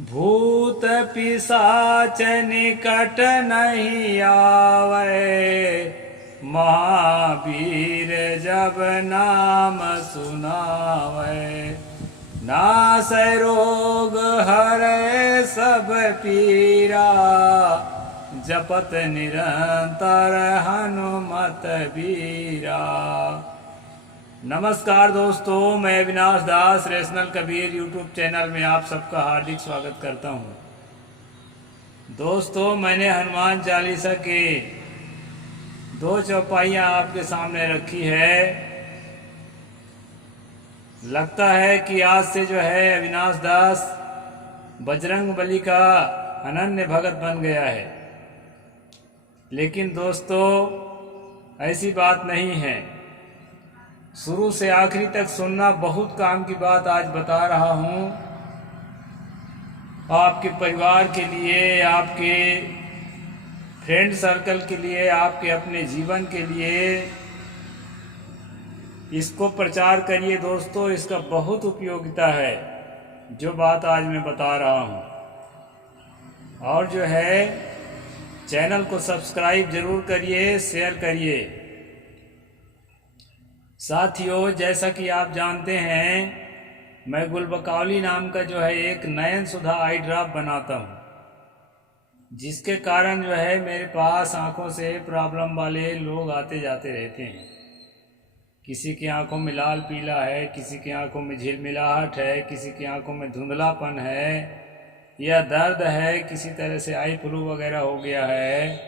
भूत पिशाच निकट नहीं आवे, महावीर जब नाम सुनावे। नासै रोग हरै सब पीरा, जपत निरंतर हनुमत बीरा। नमस्कार दोस्तों, मैं अविनाश दास रेशनल कबीर यूट्यूब चैनल में आप सबका हार्दिक स्वागत करता हूं। दोस्तों, मैंने हनुमान चालीसा के 2 चौपाइयाँ आपके सामने रखी है। लगता है कि आज से जो है अविनाश दास बजरंगबली का अनन्य भगत बन गया है, लेकिन दोस्तों ऐसी बात नहीं है। शुरू से आखिरी तक सुनना, बहुत काम की बात आज बता रहा हूँ। आपके परिवार के लिए, आपके फ्रेंड सर्कल के लिए, आपके अपने जीवन के लिए इसको प्रचार करिए दोस्तों। इसका बहुत उपयोगिता है जो बात आज मैं बता रहा हूँ। और जो है चैनल को सब्सक्राइब जरूर करिए, शेयर करिए। साथियों, जैसा कि आप जानते हैं, मैं गुलबकौली नाम का जो है एक नयन सुधा आई ड्रॉप बनाता हूँ, जिसके कारण जो है मेरे पास आँखों से प्रॉब्लम वाले लोग आते जाते रहते हैं। किसी की आंखों में लाल पीला है, किसी की आंखों में झिलमिलाहट है, किसी की आंखों में धुंधलापन है या दर्द है, किसी तरह से आई फ्लू वगैरह हो गया है।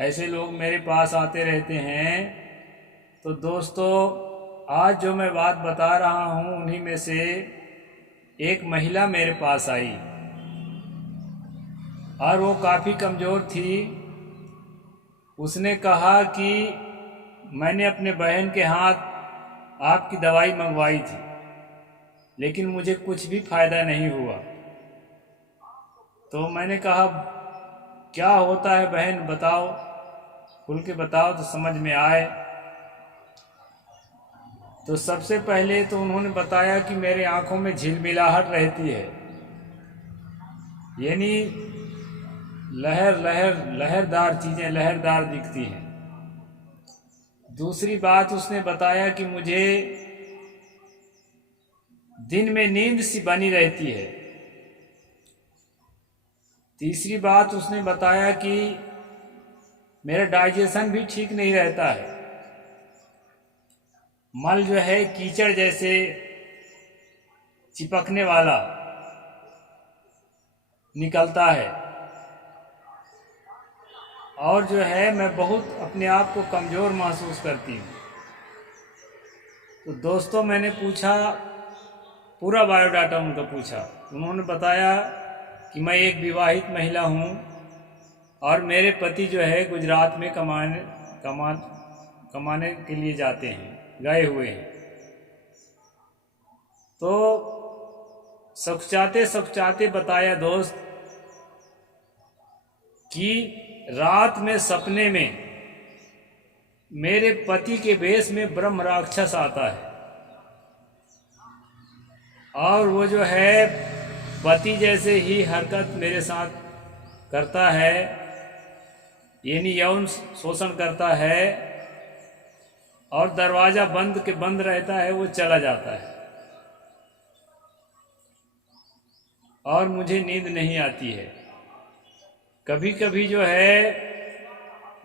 ऐसे लोग मेरे पास आते रहते हैं। तो दोस्तों, आज जो मैं बात बता रहा हूँ उन्हीं में से एक महिला मेरे पास आई और वो काफ़ी कमज़ोर थी। उसने कहा कि मैंने अपने बहन के हाथ आपकी दवाई मंगवाई थी, लेकिन मुझे कुछ भी फ़ायदा नहीं हुआ। तो मैंने कहा, क्या होता है बहन, बताओ, खुल के बताओ तो समझ में आए। तो सबसे पहले तो उन्होंने बताया कि मेरे आँखों में झिलमिलाहट रहती है, यानी लहरदार चीज़ें लहरदार दिखती हैं। दूसरी बात उसने बताया कि मुझे दिन में नींद सी बनी रहती है। तीसरी बात उसने बताया कि मेरा डाइजेशन भी ठीक नहीं रहता है। मल जो है कीचड़ जैसे चिपकने वाला निकलता है, और जो है मैं बहुत अपने आप को कमज़ोर महसूस करती हूँ। तो दोस्तों, मैंने पूछा, पूरा बायोडाटा उनका पूछा। उन्होंने बताया कि मैं एक विवाहित महिला हूँ और मेरे पति जो है गुजरात में कमाने के लिए जाते हैं, गए हुए हैं। तो सकुचाते बताया दोस्त कि रात में सपने में मेरे पति के वेश में ब्रह्म राक्षस आता है और वो जो है पति जैसे ही हरकत मेरे साथ करता है, यानी यौन शोषण करता है, और दरवाज़ा बंद रहता है, वो चला जाता है और मुझे नींद नहीं आती है। कभी कभी जो है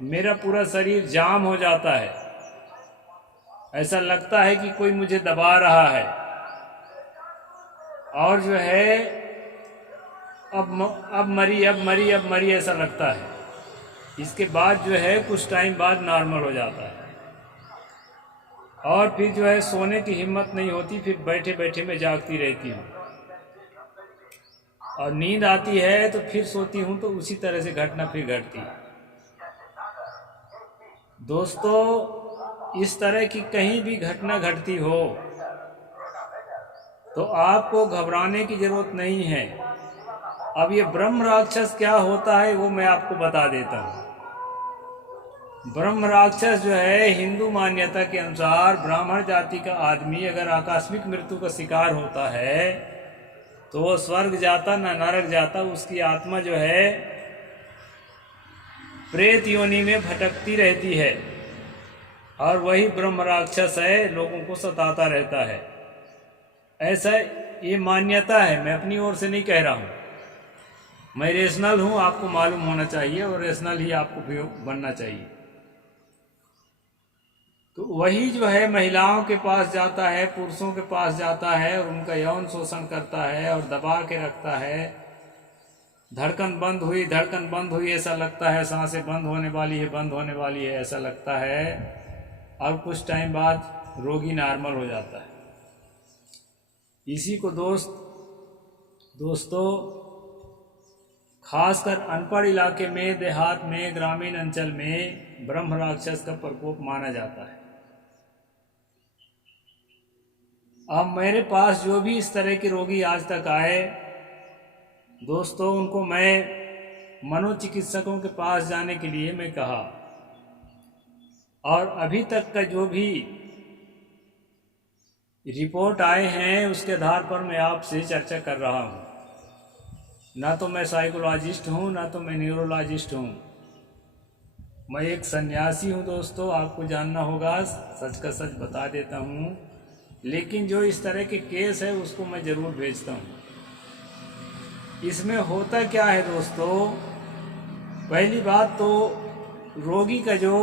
मेरा पूरा शरीर जाम हो जाता है, ऐसा लगता है कि कोई मुझे दबा रहा है, और जो है अब मरी ऐसा लगता है। इसके बाद जो है कुछ टाइम बाद नॉर्मल हो जाता है, और फिर जो है सोने की हिम्मत नहीं होती, फिर बैठे बैठे मैं जागती रहती हूँ, और नींद आती है तो फिर सोती हूँ, तो उसी तरह से घटना फिर घटती है। दोस्तों, इस तरह की कहीं भी घटना घटती हो तो आपको घबराने की जरूरत नहीं है। अब ये ब्रह्म राक्षस क्या होता है वो मैं आपको बता देता हूँ। ब्रह्म राक्षस जो है, हिंदू मान्यता के अनुसार ब्राह्मण जाति का आदमी अगर आकस्मिक मृत्यु का शिकार होता है तो वो स्वर्ग जाता ना नरक जाता, उसकी आत्मा जो है प्रेत योनि में भटकती रहती है, और वही ब्रह्म राक्षस है, लोगों को सताता रहता है। ऐसा ये मान्यता है, मैं अपनी ओर से नहीं कह रहा हूँ। मैं रेशनल हूँ, आपको मालूम होना चाहिए, और रेशनल ही आपको भी बनना चाहिए। तो वही जो है महिलाओं के पास जाता है, पुरुषों के पास जाता है, और उनका यौन शोषण करता है और दबा के रखता है। धड़कन बंद हुई ऐसा लगता है, सांसें बंद होने वाली है ऐसा लगता है, और कुछ टाइम बाद रोगी नॉर्मल हो जाता है। इसी को दोस्तों खासकर अनपढ़ इलाके में, देहात में, ग्रामीण अंचल में ब्रह्म राक्षस का प्रकोप माना जाता है। अब मेरे पास जो भी इस तरह के रोगी आज तक आए दोस्तों, उनको मैं मनोचिकित्सकों के पास जाने के लिए मैं कहा, और अभी तक का जो भी रिपोर्ट आए हैं उसके आधार पर मैं आपसे चर्चा कर रहा हूँ। ना तो मैं साइकोलॉजिस्ट हूँ, ना तो मैं न्यूरोलॉजिस्ट हूँ, मैं एक सन्यासी हूँ दोस्तों। आपको जानना होगा, सच का सच बता देता हूँ, लेकिन जो इस तरह के केस है उसको मैं ज़रूर भेजता हूँ। इसमें होता क्या है दोस्तों, पहली बात तो रोगी का जो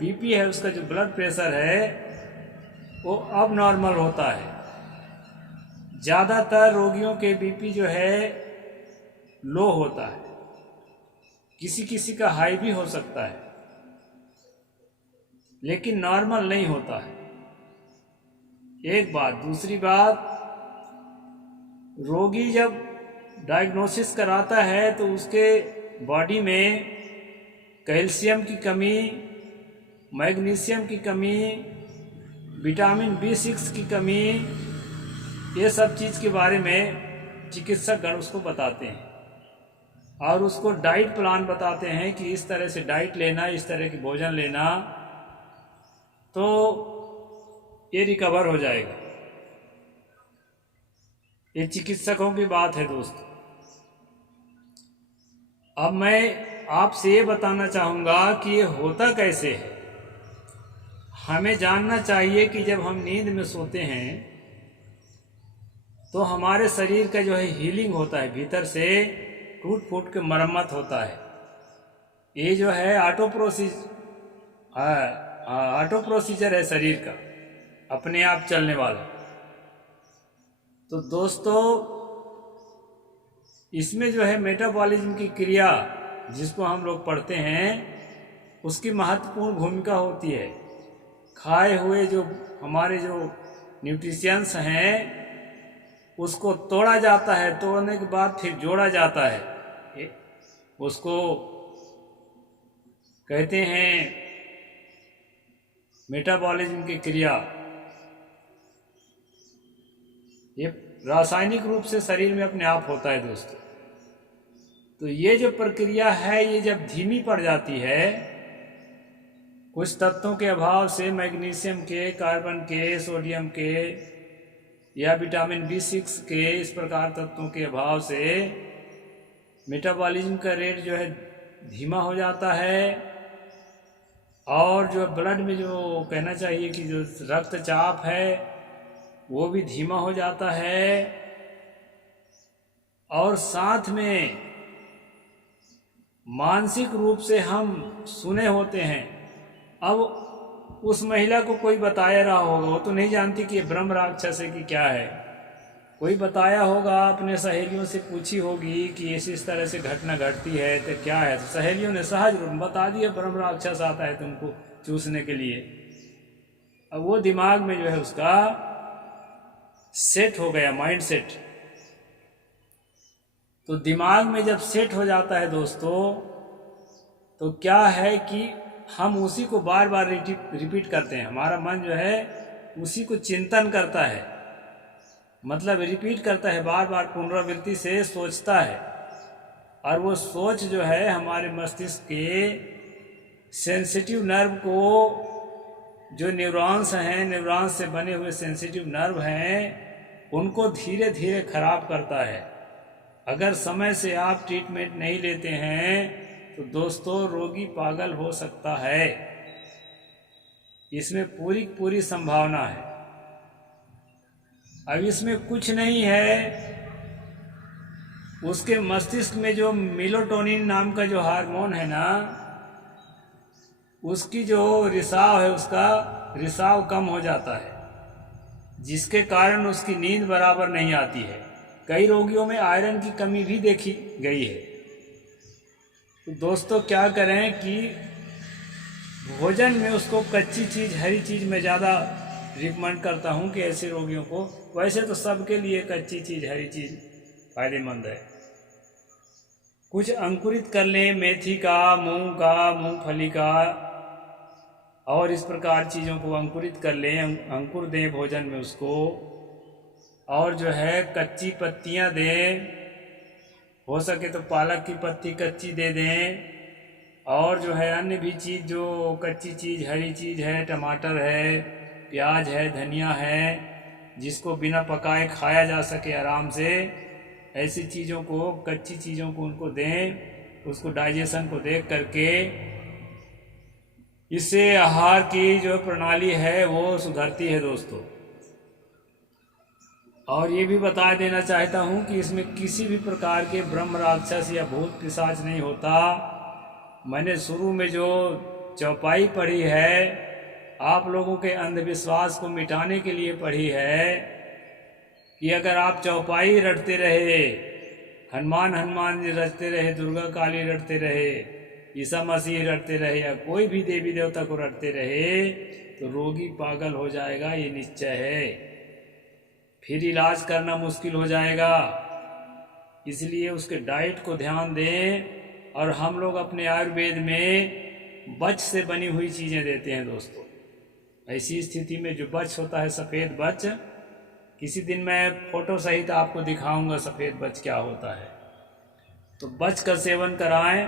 बीपी है, उसका जो ब्लड प्रेशर है वो अब नॉर्मल होता है। ज़्यादातर रोगियों के बीपी जो है लो होता है, किसी किसी का हाई भी हो सकता है, लेकिन नॉर्मल नहीं होता है। एक बात। दूसरी बात, रोगी जब डायग्नोसिस कराता है तो उसके बॉडी में कैल्शियम की कमी, मैग्नीशियम की कमी, विटामिन B6 की कमी, ये सब चीज़ के बारे में चिकित्सकगण उसको बताते हैं, और उसको डाइट प्लान बताते हैं कि इस तरह से डाइट लेना, इस तरह की भोजन लेना, तो ये रिकवर हो जाएगा। ये चिकित्सकों की बात है दोस्तों। अब मैं आपसे ये बताना चाहूँगा कि ये होता कैसे है। हमें जानना चाहिए कि जब हम नींद में सोते हैं तो हमारे शरीर का जो है हीलिंग होता है, भीतर से टूट फूट के मरम्मत होता है। ये जो है ऑटो प्रोसीजर है शरीर का, अपने आप चलने वाला। तो दोस्तों इसमें जो है मेटाबॉलिज्म की क्रिया जिसको हम लोग पढ़ते हैं, उसकी महत्वपूर्ण भूमिका होती है। खाए हुए जो हमारे जो न्यूट्रिशंस हैं उसको तोड़ा जाता है, तोड़ने के बाद फिर जोड़ा जाता है, उसको कहते हैं मेटाबॉलिज्म की क्रिया। ये रासायनिक रूप से शरीर में अपने आप होता है दोस्तों। तो ये जो प्रक्रिया है, ये जब धीमी पड़ जाती है कुछ तत्वों के अभाव से, मैग्नीशियम के, कार्बन के, सोडियम के या विटामिन B6 के, इस प्रकार तत्वों के अभाव से मेटाबॉलिज्म का रेट जो है धीमा हो जाता है, और जो ब्लड में जो कहना चाहिए कि जो रक्तचाप है वो भी धीमा हो जाता है, और साथ में मानसिक रूप से हम सुने होते हैं। अब उस महिला को कोई बताया रहा होगा, वो तो नहीं जानती कि ये ब्रह्म राक्षस है कि क्या है। कोई बताया होगा, अपने सहेलियों से पूछी होगी कि इस तरह से घटना घटती है तो क्या है, तो सहेलियों ने सहज रूप बता दिया ब्रह्म राक्षस आता है तुमको चूसने के लिए। अब वो दिमाग में जो है उसका सेट हो गया, माइंड सेट। तो दिमाग में जब सेट हो जाता है दोस्तों, तो क्या है कि हम उसी को बार बार रिपीट करते हैं। हमारा मन जो है उसी को चिंतन करता है, मतलब रिपीट करता है, बार बार पुनरावृत्ति से सोचता है, और वो सोच जो है हमारे मस्तिष्क के सेंसिटिव नर्व को, जो न्यूरॉन्स हैं, न्यूरॉन्स से बने हुए सेंसिटिव नर्व हैं, उनको धीरे धीरे खराब करता है। अगर समय से आप ट्रीटमेंट नहीं लेते हैं तो दोस्तों रोगी पागल हो सकता है, इसमें पूरी संभावना है। अब इसमें कुछ नहीं है, उसके मस्तिष्क में जो मेलाटोनिन नाम का जो हार्मोन है ना, उसकी जो रिसाव है, उसका रिसाव कम हो जाता है, जिसके कारण उसकी नींद बराबर नहीं आती है। कई रोगियों में आयरन की कमी भी देखी गई है। तो दोस्तों क्या करें कि भोजन में उसको कच्ची चीज़, हरी चीज़ में ज़्यादा रिकमेंड करता हूँ कि ऐसे रोगियों को, वैसे तो सबके लिए कच्ची चीज़, हरी चीज़ फायदेमंद है। कुछ अंकुरित कर लें, मेथी का, मूंग का, मूंगफली का, और इस प्रकार चीज़ों को अंकुरित कर लें, अंकुर दें भोजन में उसको, और जो है कच्ची पत्तियां दें, हो सके तो पालक की पत्ती कच्ची दे दें, और जो है अन्य भी चीज़ जो कच्ची चीज़, हरी चीज़ है, टमाटर है, प्याज है, धनिया है, जिसको बिना पकाए खाया जा सके आराम से, ऐसी चीज़ों को, कच्ची चीज़ों को उनको दें, उसको डाइजेशन को देख करके इससे आहार की जो प्रणाली है वो सुधरती है दोस्तों। और ये भी बता देना चाहता हूँ कि इसमें किसी भी प्रकार के ब्रह्म राक्षस या भूत पिशाच नहीं होता। मैंने शुरू में जो चौपाई पढ़ी है, आप लोगों के अंधविश्वास को मिटाने के लिए पढ़ी है कि अगर आप चौपाई रटते रहे, हनुमान हनुमान जी रटते रहे, दुर्गा काली रटते रहे, ईसा मसीह रटते रहे, या कोई भी देवी देवता को रटते रहे, तो रोगी पागल हो जाएगा, ये निश्चय है। फिर इलाज करना मुश्किल हो जाएगा। इसलिए उसके डाइट को ध्यान दें। और हम लोग अपने आयुर्वेद में बच से बनी हुई चीज़ें देते हैं दोस्तों। ऐसी स्थिति में जो बच होता है, सफ़ेद बच, किसी दिन मैं फोटो सहित आपको दिखाऊंगा सफ़ेद बच क्या होता है। तो बच का सेवन कराएं।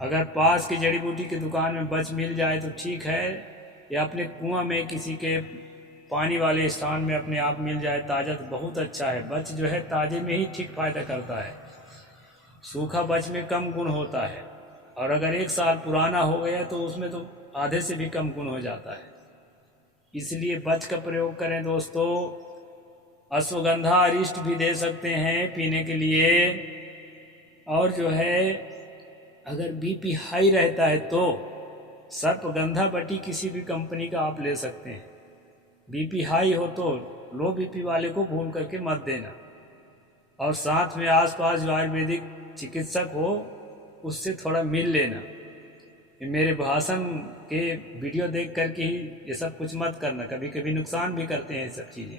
अगर पास की जड़ी बूटी की दुकान में बच मिल जाए तो ठीक है, या अपने कुआं में किसी के पानी वाले स्थान में अपने आप मिल जाए ताज़ा तो बहुत अच्छा है। बच जो है ताज़े में ही ठीक फायदा करता है, सूखा बच में कम गुण होता है, और अगर 1 साल पुराना हो गया तो उसमें तो आधे से भी कम गुण हो जाता है। इसलिए बच का प्रयोग करें दोस्तों। अश्वगंधा अरिष्ट भी दे सकते हैं पीने के लिए। और जो है अगर बीपी हाई रहता है तो सर्पगंधा बटी किसी भी कंपनी का आप ले सकते हैं। बीपी हाई हो तो लो बीपी वाले को भूल करके मत देना। और साथ में आसपास जो आयुर्वेदिक चिकित्सक हो उससे थोड़ा मिल लेना। मेरे भाषण के वीडियो देख करके ही ये सब कुछ मत करना, कभी कभी नुकसान भी करते हैं ये सब चीज़ें।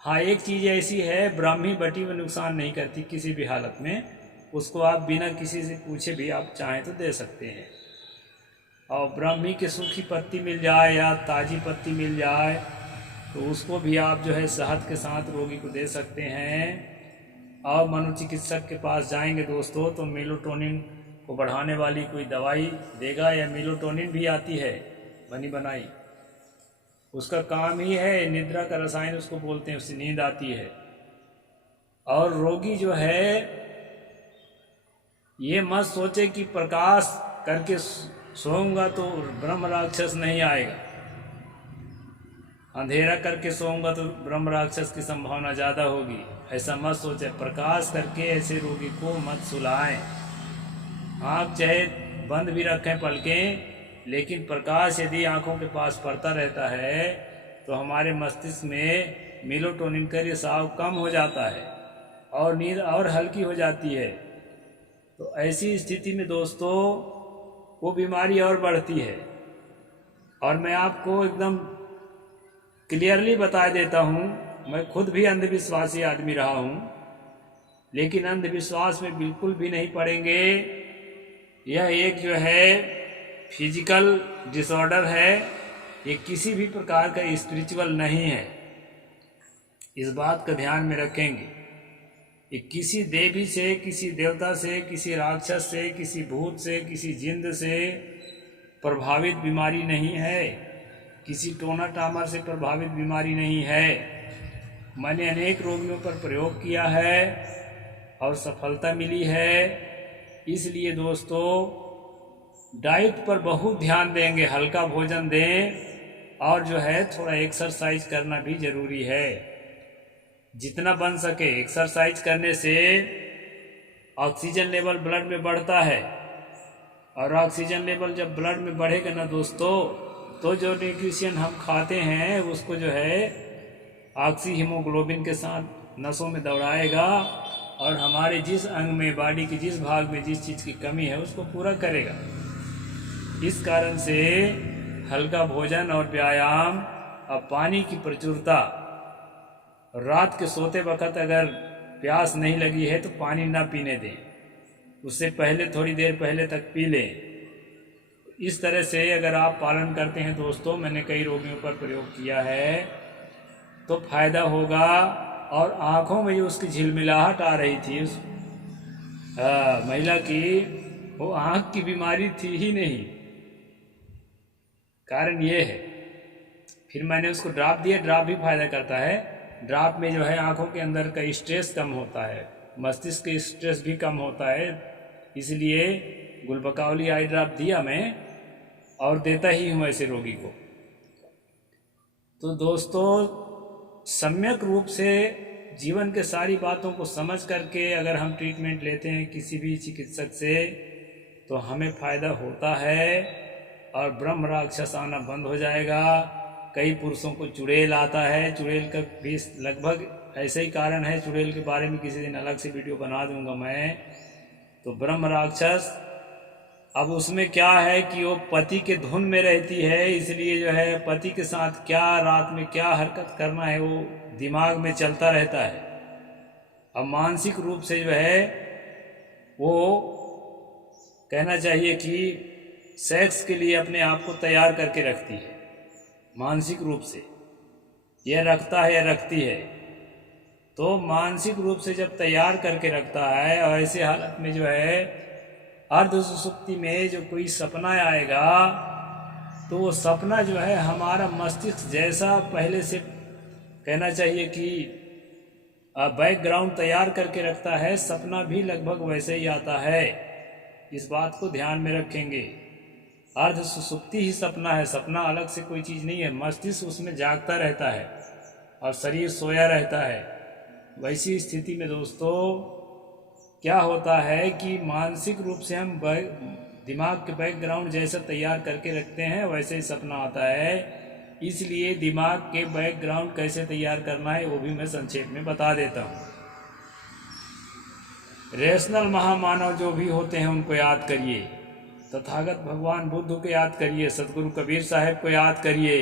हाँ, एक चीज़ ऐसी है, ब्राह्मी बटी में नुकसान नहीं करती किसी भी हालत में, उसको आप बिना किसी से पूछे भी आप चाहें तो दे सकते हैं। और ब्राह्मी की सूखी पत्ती मिल जाए या ताज़ी पत्ती मिल जाए तो उसको भी आप जो है शहद के साथ रोगी को दे सकते हैं। और मनोचिकित्सक के पास जाएंगे दोस्तों तो मेलाटोनिन को बढ़ाने वाली कोई दवाई देगा, या मेलाटोनिन भी आती है बनी बनाई, उसका काम ही है, निद्रा का रसायन उसको बोलते हैं, उससे नींद आती है। और रोगी जो है ये मत सोचे कि प्रकाश करके सोऊंगा तो ब्रह्म राक्षस नहीं आएगा, अंधेरा करके सोऊंगा तो ब्रह्म राक्षस की संभावना ज़्यादा होगी, ऐसा मत सोचे। प्रकाश करके ऐसे रोगी को मत सुलाएं। आँख चाहे बंद भी रखें पलकें, लेकिन प्रकाश यदि आँखों के पास पड़ता रहता है तो हमारे मस्तिष्क में मेलाटोनिन का रिसाव कम हो जाता है और नींद और हल्की हो जाती है। तो ऐसी स्थिति में दोस्तों वो बीमारी और बढ़ती है। और मैं आपको एकदम क्लियरली बता देता हूँ, मैं खुद भी अंधविश्वासी आदमी रहा हूँ, लेकिन अंधविश्वास में बिल्कुल भी नहीं पड़ेंगे। यह एक जो है फिजिकल डिसऑर्डर है, ये किसी भी प्रकार का स्पिरिचुअल नहीं है। इस बात का ध्यान में रखेंगे। ये किसी देवी से, किसी देवता से, किसी राक्षस से, किसी भूत से, किसी जिंद से प्रभावित बीमारी नहीं है, किसी टोना टामर से प्रभावित बीमारी नहीं है। मैंने अनेक रोगियों पर प्रयोग किया है और सफलता मिली है। इसलिए दोस्तों डाइट पर बहुत ध्यान देंगे, हल्का भोजन दें और जो है थोड़ा एक्सरसाइज करना भी ज़रूरी है। जितना बन सके एक्सरसाइज करने से ऑक्सीजन लेवल ब्लड में बढ़ता है, और ऑक्सीजन लेवल जब ब्लड में बढ़ेगा ना दोस्तों, तो जो न्यूट्रिशन हम खाते हैं उसको जो है ऑक्सी हीमोग्लोबिन के साथ नसों में दौड़ाएगा और हमारे जिस अंग में, बॉडी के जिस भाग में जिस चीज़ की कमी है उसको पूरा करेगा। इस कारण से हल्का भोजन और व्यायाम और पानी की प्रचुरता, रात के सोते वक्त अगर प्यास नहीं लगी है तो पानी ना पीने दें, उससे पहले थोड़ी देर पहले तक पी लें। इस तरह से अगर आप पालन करते हैं दोस्तों, मैंने कई रोगियों पर प्रयोग किया है, तो फायदा होगा। और आँखों में जो उसकी झिलमिलाहट आ रही थी उस महिला की, वो आँख की बीमारी थी ही नहीं। कारण ये है, फिर मैंने उसको ड्रॉप दिया। ड्रॉप भी फायदा करता है। ड्रॉप में जो है आँखों के अंदर का स्ट्रेस कम होता है, मस्तिष्क का स्ट्रेस भी कम होता है। इसलिए गुलबकावली आई ड्रॉप दिया मैं, और देता ही हूँ ऐसे रोगी को। तो दोस्तों सम्यक रूप से जीवन के सारी बातों को समझ करके अगर हम ट्रीटमेंट लेते हैं किसी भी चिकित्सक से, तो हमें फ़ायदा होता है और ब्रह्म राक्षस आना बंद हो जाएगा। कई पुरुषों को चुड़ैल आता है, चुड़ैल का भी लगभग ऐसे ही कारण है। चुड़ैल के बारे में किसी दिन अलग से वीडियो बना दूंगा मैं। तो ब्रह्म राक्षस, अब उसमें क्या है कि वो पति के धुन में रहती है, इसलिए जो है पति के साथ क्या रात में क्या हरकत करना है वो दिमाग में चलता रहता है। अब मानसिक रूप से जो है वो कहना चाहिए कि सेक्स के लिए अपने आप को तैयार करके रखती है, मानसिक रूप से यह रखता है या रखती है। तो मानसिक रूप से जब तैयार करके रखता है, और ऐसे हालत में जो है अर्ध सुसुप्ति में जो कोई सपना आएगा, तो वो सपना जो है हमारा मस्तिष्क जैसा पहले से कहना चाहिए कि बैकग्राउंड तैयार करके रखता है, सपना भी लगभग वैसे ही आता है। इस बात को ध्यान में रखेंगे। अर्ध सुसुप्ति ही सपना है, सपना अलग से कोई चीज़ नहीं है। मस्तिष्क उसमें जागता रहता है और शरीर सोया रहता है। वैसी स्थिति में दोस्तों क्या होता है कि मानसिक रूप से हम दिमाग के बैकग्राउंड जैसा तैयार करके रखते हैं, वैसे ही सपना आता है। इसलिए दिमाग के बैकग्राउंड कैसे तैयार करना है वो भी मैं संक्षेप में बता देता हूँ। रेशनल महामानव जो भी होते हैं उनको याद करिए, तथागत भगवान बुद्ध को याद करिए, सतगुरु कबीर साहब को याद करिए,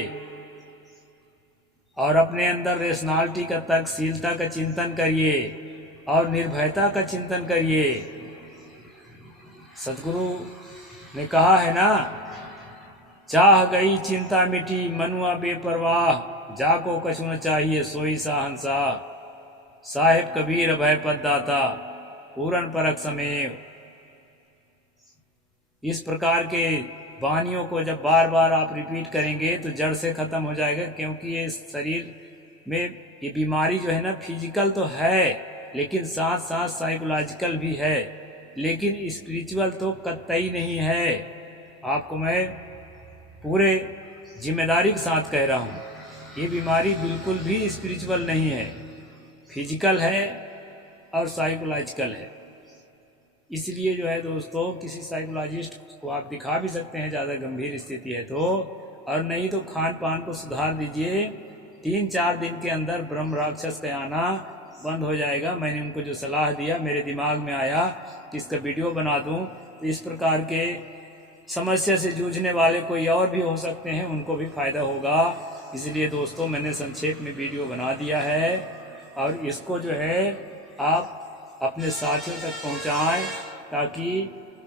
और अपने अंदर रेशनैलिटी का, तर्कशीलता का चिंतन करिए और निर्भयता का चिंतन करिए। सतगुरु ने कहा है ना, चाह गई चिंता मिटी मनुआ बेपरवाह, जाको कछु न चाहिए सोई साहंशाह, साहिब कबीर अभय पद दाता पूरन परख समेव। इस प्रकार के वाणियों को जब बार बार आप रिपीट करेंगे तो जड़ से ख़त्म हो जाएगा। क्योंकि ये शरीर में ये बीमारी जो है ना, फिजिकल तो है लेकिन साथ साथ साइकोलॉजिकल भी है, लेकिन स्पिरिचुअल तो कतई नहीं है। आपको मैं पूरे जिम्मेदारी के साथ कह रहा हूँ, ये बीमारी बिल्कुल भी स्पिरिचुअल नहीं है, फिजिकल है और साइकोलॉजिकल है। इसलिए जो है दोस्तों किसी साइकोलॉजिस्ट को आप दिखा भी सकते हैं ज़्यादा गंभीर स्थिति है तो, और नहीं तो खान पान को सुधार दीजिए। 3-4 दिन के अंदर ब्रह्म राक्षस का आना बंद हो जाएगा। मैंने उनको जो सलाह दिया मेरे दिमाग में आया कि इसका वीडियो बना दूं, तो इस प्रकार के समस्या से जूझने वाले कोई और भी हो सकते हैं, उनको भी फ़ायदा होगा। इसलिए दोस्तों मैंने संक्षेप में वीडियो बना दिया है, और इसको जो है आप अपने साथियों तक पहुंचाएं ताकि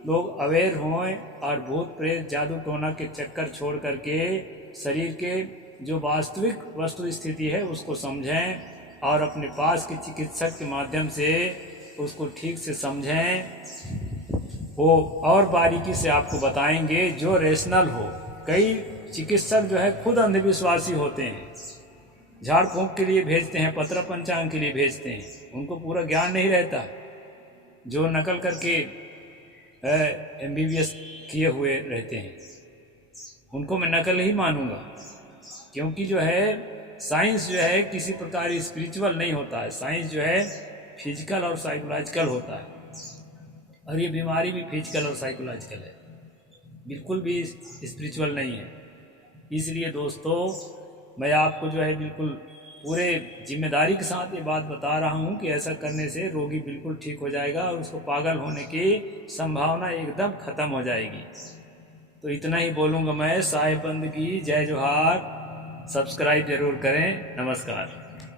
लोग अवेयर हों और भूत प्रेत जादू टोना के चक्कर छोड़ करके शरीर के जो वास्तविक वस्तु स्थिति है उसको समझें, और अपने पास के चिकित्सक के माध्यम से उसको ठीक से समझें। वो और बारीकी से आपको बताएंगे जो रेशनल हो। कई चिकित्सक जो है खुद अंधविश्वासी होते हैं, झाड़ फूंक के लिए भेजते हैं, पत्र पंचांग के लिए भेजते हैं, उनको पूरा ज्ञान नहीं रहता। जो नकल करके MBBS किए हुए रहते हैं, उनको मैं नकल ही मानूंगा। क्योंकि जो है साइंस जो है किसी प्रकार स्पिरिचुअल नहीं होता है, साइंस जो है फिजिकल और साइकोलॉजिकल होता है, और ये बीमारी भी फिजिकल और साइकोलॉजिकल है, बिल्कुल भी स्पिरिचुअल नहीं है। इसलिए दोस्तों मैं आपको जो है बिल्कुल पूरे जिम्मेदारी के साथ ये बात बता रहा हूँ कि ऐसा करने से रोगी बिल्कुल ठीक हो जाएगा और उसको पागल होने की संभावना एकदम ख़त्म हो जाएगी। तो इतना ही बोलूँगा मैं। साहिब बंद की जय जोहार। सब्सक्राइब जरूर करें। नमस्कार।